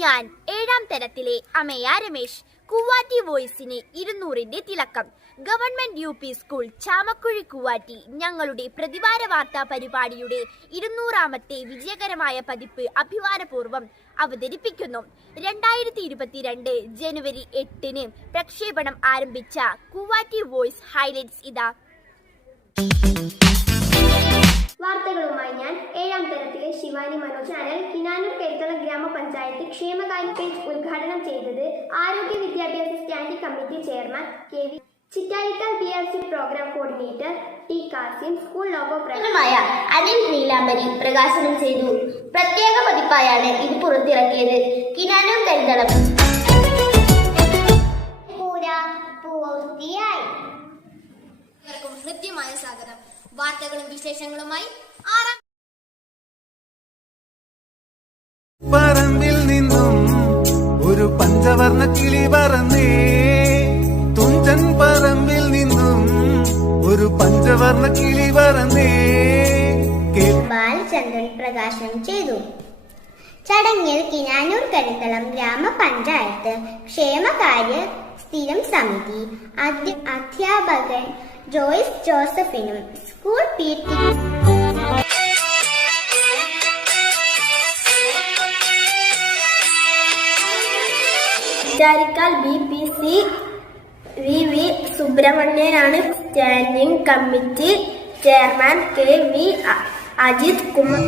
ഞാൻ 7ാം തരത്തിലെ അമയ രമേശ്. കൂവാറ്റി വോയിസിന് 200ന്റെ തിലക്കം. Government UP school Chamakkuzhi Koovatti ഞങ്ങളുടെ പ്രതിവാര വാർത്താ പരിപാടിയുടെ 200ാമത്തെ വിജയകരമായ പതിപ്പ് അഭിമാനപൂർവ്വം അവതരിപ്പിക്കുന്നു. 2022 ജനുവരി 8-ന് പ്രക്ഷേപണം ആരംഭിച്ച കൂവാറ്റി വോയിസ് ഹൈലൈറ്റ്സ് ഇതാ. വാർത്തകളുമായി ഞാൻ 7ാം തരത്തിലെ ശിവാനി മനോജ്. ചാനൽ കിനാനൂർ കൈത്തളം ഗ്രാമപഞ്ചായത്ത് ക്ഷേമകാര്യ പേജ് ഉദ്ഘാടനം ചെയ്തത് ആരോഗ്യ വിദ്യാഭ്യാസ standing committee chairman KV Chittarikkal BRC program coordinator T Kasim, school logo പ്രകടനമായ അനിൽ നീലാംബരി പ്രകാശനം ചെയ്തു. പ്രത്യേക പതിപ്പായാണ് ഇത് പുറത്തിറക്കിയത്. കിനാനൂർ കൈത്തളം പൂർത്തിയായി. ഹൃദ്യമായ സ്വാഗതം. വാർത്തകളും വിശേഷങ്ങളുമായി പറമ്പിൽ നിന്നും ഒരു പഞ്ചവർണ്ണ കിളി പറന്നേ, തുഞ്ചൻ പറമ്പിൽ നിന്നും ഒരു പഞ്ചവർണ്ണ കിളി പറന്നേ. ബാലചന്ദ്രൻ പ്രകാശനം ചെയ്തു. ചടങ്ങിൽ കിനാനൂർ കരുത്തളം ഗ്രാമപഞ്ചായത്ത് ക്ഷേമകാര്യ സ്ഥിരം സമിതി അധ്യാപകൻ ജോയ്സ് ജോസഫിനും school PT Chittarikkal BPC VV സുബ്രഹ്മണ്യനാണ് standing committee chairman. KV Ajith Kumar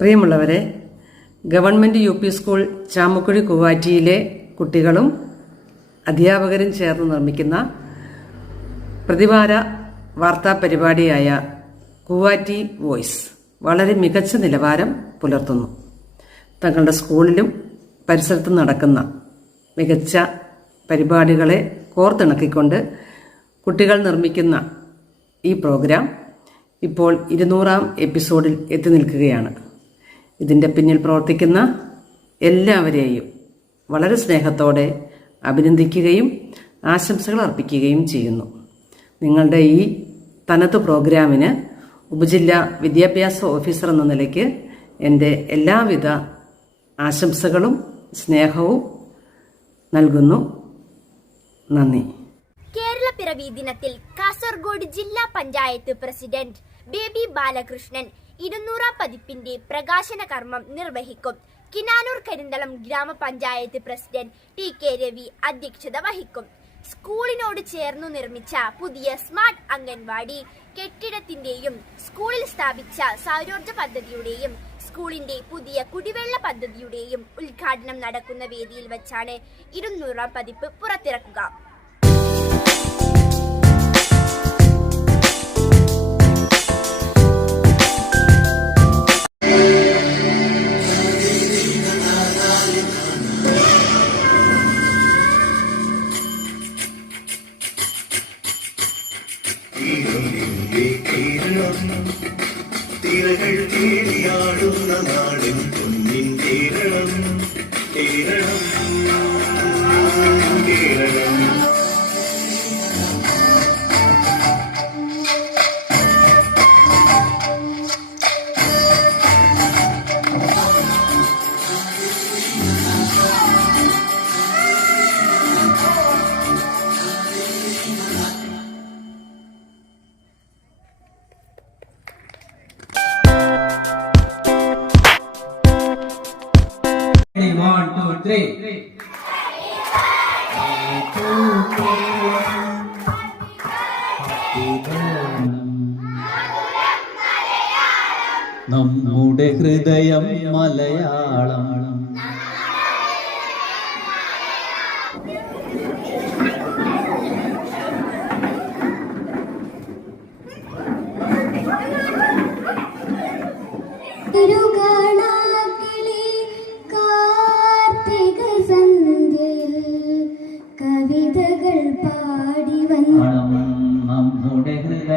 പ്രിയമുള്ളവരെ, ഗവൺമെൻറ് UP സ്കൂൾ ചാമക്കുഴി കൂവാറ്റിയിലെ കുട്ടികളും അധ്യാപകരും ചേർന്ന് നിർമ്മിക്കുന്ന പ്രതിവാര വാർത്താ പരിപാടിയായ കൂവാറ്റി വോയിസ് വളരെ മികച്ച നിലവാരം പുലർത്തുന്നു. തങ്ങളുടെ സ്കൂളിലും പരിസരത്തും നടക്കുന്ന മികച്ച പരിപാടികളെ കോർത്തിണക്കിക്കൊണ്ട് കുട്ടികൾ നിർമ്മിക്കുന്ന ഈ പ്രോഗ്രാം ഇപ്പോൾ 200ാം എപ്പിസോഡിൽ എത്തി നിൽക്കുകയാണ്. ഇതിൻ്റെ പിന്നിൽ പ്രവർത്തിക്കുന്ന എല്ലാവരെയും വളരെ സ്നേഹത്തോടെ അഭിനന്ദിക്കുകയും ആശംസകൾ അർപ്പിക്കുകയും ചെയ്യുന്നു. നിങ്ങളുടെ ഈ തനത് പ്രോഗ്രാമിന് ഉപജില്ലാ വിദ്യാഭ്യാസ ഓഫീസർ എന്ന നിലയ്ക്ക് എൻ്റെ എല്ലാവിധ ആശംസകളും സ്നേഹവും നൽകുന്നു. നന്ദി. കേരള പിറവി ദിനത്തിൽ കാസർഗോഡ് ജില്ലാ പഞ്ചായത്ത് പ്രസിഡന്റ് ബേബി ബാലകൃഷ്ണൻ 200ാം പതിപ്പിന്റെ പ്രകാശന കർമ്മം നിർവഹിക്കും. കിനാനൂർ കരിന്തളം ഗ്രാമപഞ്ചായത്ത് പ്രസിഡന്റ് TK രവി അധ്യക്ഷത വഹിക്കും. സ്കൂളിനോട് ചേർന്നു നിർമ്മിച്ച പുതിയ സ്മാർട്ട് അംഗൻവാടി കെട്ടിടത്തിന്റെയും സ്കൂളിൽ സ്ഥാപിച്ച സൗരോർജ്ജ പദ്ധതിയുടെയും സ്കൂളിന്റെ പുതിയ കുടിവെള്ള പദ്ധതിയുടെയും ഉദ്ഘാടനം നടക്കുന്ന വേദിയിൽ വച്ചാണ് 200ാം പതിപ്പ് പുറത്തിറക്കുക. തിരകൾ തേടിയാടുന്ന നാടിൻ പൊന്നിൻ Keralam, Keralam, Keralam. One, two, three. നമ്മുടെ ഹൃദയം മലയാളം. തിരുഗണാകിളി കാറ്റേ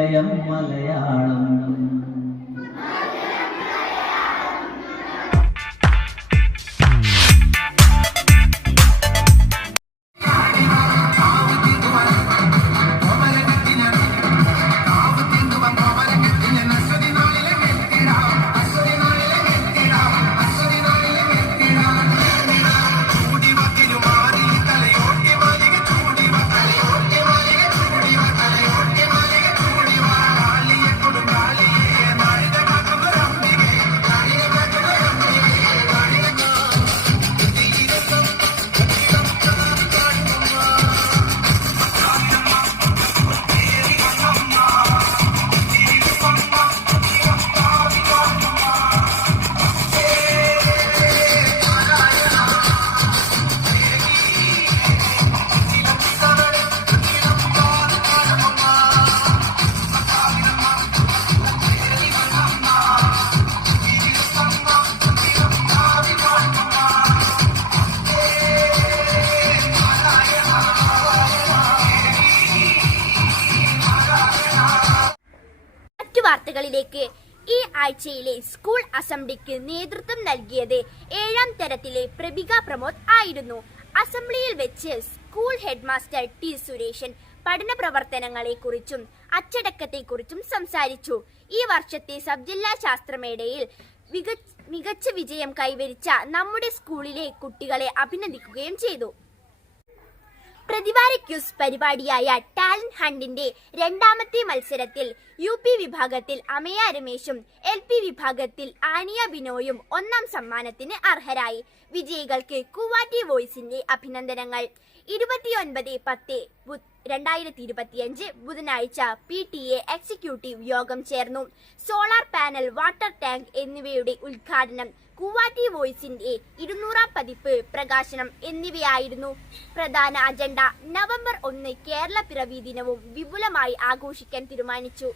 ഹൃദയം മലയാളം. വാർത്തകളിലേക്ക്. ഈ ആഴ്ചയിലെ സ്കൂൾ അസംബ്ലിക്ക് നേതൃത്വം നൽകിയത് 7ാം തരത്തിലെ പ്രഭിക പ്രമോദ് ആയിരുന്നു. അസംബ്ലിയിൽ വെച്ച് സ്കൂൾ ഹെഡ്മാസ്റ്റർ ടി സുരേഷൻ പഠന പ്രവർത്തനങ്ങളെക്കുറിച്ചും അച്ചടക്കത്തെക്കുറിച്ചും സംസാരിച്ചു. ഈ വർഷത്തെ സബ് ജില്ലാ ശാസ്ത്രമേളയിൽ മികച്ച വിജയം കൈവരിച്ച നമ്മുടെ സ്കൂളിലെ കുട്ടികളെ അഭിനന്ദിക്കുകയും ചെയ്തു. പ്രതിവാര ക്യൂസ് പരിപാടിയായ ടാലന്റ് ഹണ്ടിന്റെ 2ാമത്തെ മത്സരത്തിൽ UP വിഭാഗത്തിൽ അമയ രമേശും LP വിഭാഗത്തിൽ ആനിയ ബിനോയും 1ാം സമ്മാനത്തിന് അർഹരായി. വിജയികൾക്ക് കുവാറ്റി വോയിസിന്റെ അഭിനന്ദനങ്ങൾ. 29/10/2025 ബുധനാഴ്ച PTA എക്സിക്യൂട്ടീവ് യോഗം ചേർന്നു. സോളാർ പാനൽ, വാട്ടർ ടാങ്ക് എന്നിവയുടെ ഉദ്ഘാടനം, കുവാറ്റി വോയിസിന്റെ 200ാം പതിപ്പ് പ്രകാശനം എന്നിവയായിരുന്നു പ്രധാന അജണ്ട. നവംബർ 1 കേരള പിറവി ദിനവും വിപുലമായി ആഘോഷിക്കാൻ തീരുമാനിച്ചു.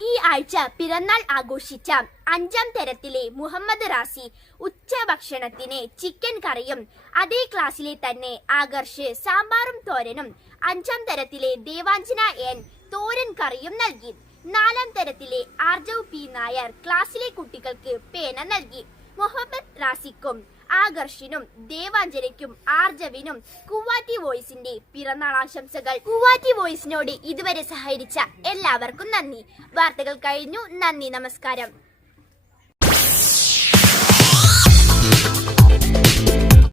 ഈ ആഴ്ച പിറന്നാൾ ആഘോഷിച്ച 5ാം തരത്തിലെ മുഹമ്മദ് റാസി ഉച്ചഭക്ഷണത്തിന് ചിക്കൻ കറിയും അതേ ക്ലാസ്സിലെ തന്നെ ആകർഷ് സാമ്പാറും തോരനും, 5ാം തരത്തിലെ ദേവാഞ്ജന N തോരൻ കറിയും നൽകി. 4ാം തരത്തിലെ ആർജവ് P നായർ ക്ലാസ്സിലെ കുട്ടികൾക്ക് പേന നൽകി. മുഹമ്മദ് റാസിക്കും ആകർഷിനും ദേവാഞ്ജനയ്ക്കും ആർജവിനും കുവാറ്റി വോയിസിന്റെ പിറന്നാൾ ആശംസകൾ. കുവാറ്റി വോയിസിനോട് ഇതുവരെ സഹകരിച്ച എല്ലാവർക്കും നന്ദി. വാർത്തകൾ കഴിഞ്ഞു. നന്ദി, നമസ്കാരം.